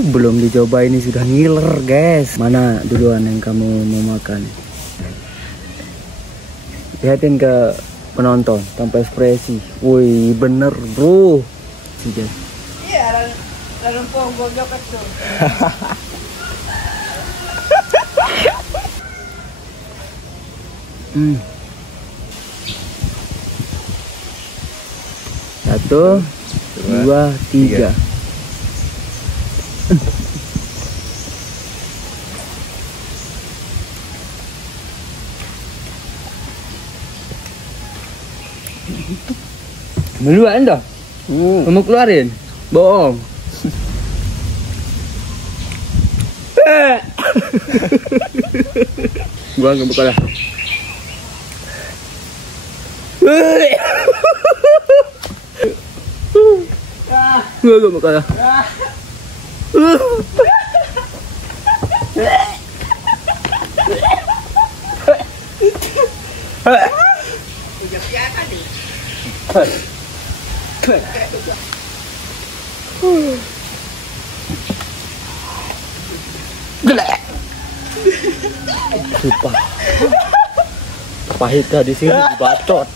Belum dicoba ini sudah ngiler, guys. Mana duluan yang kamu mau makan? Lihatin ke penonton tanpa ekspresi. Wih, bener bro. Iya, lalu pogok itu. Satu, dua, tiga. Duluan dah. Kamu keluarin. Bohong. Gua nggak buka lah. Gua nggak buka lah. Sumpah. Pahitnya di sini dibacot.